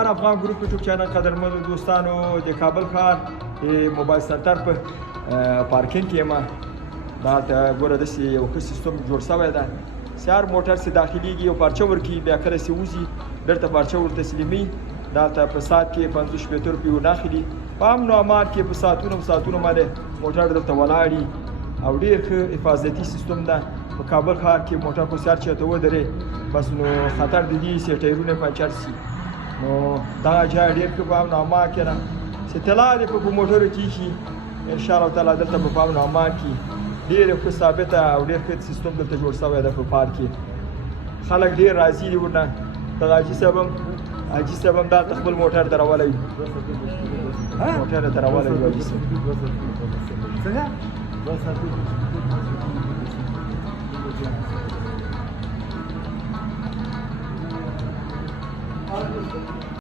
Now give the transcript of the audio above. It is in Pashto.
روان افغان ګروپ یوټیوب چینل قدرمنو دوستانو د کابل ښار موبایل سنټر په پارکینګ کې یم دلته ګوره داسې یو ښه سیستم جوړ شوی ده سهار موټر چې داخلیږي یو پارچه ورکوي بیا کله چې وځي بیرته پارچه ورتسلیموي دلته په ساعت کې 50 شپېته روپۍ ورناخلي په امن و امان کې په ساعتونو باندې موټر دلته ولاړي او ډېر ښه حفاظتي سیستم ده په کابل ښار کې موټر خو سهار چېرته ودرې بس نو خطر د دې چې ټایرونه پنچر شي نو دغه ځای ډېر ښه په امن و امان کې ده چې طلا دې په موټرو کې ایښي انشاءالله تعالی دلته په امن و امان کې ډېر ښه ثابته او ډېر ښه سیستم دلته جوړ شوی ده په پارک کې خلک ډېر راضي دي ورنه دغه حاجي صاحب هم دلته خپل موټر درولی وي موټر یې درولی وي حاجي صاحب څنګه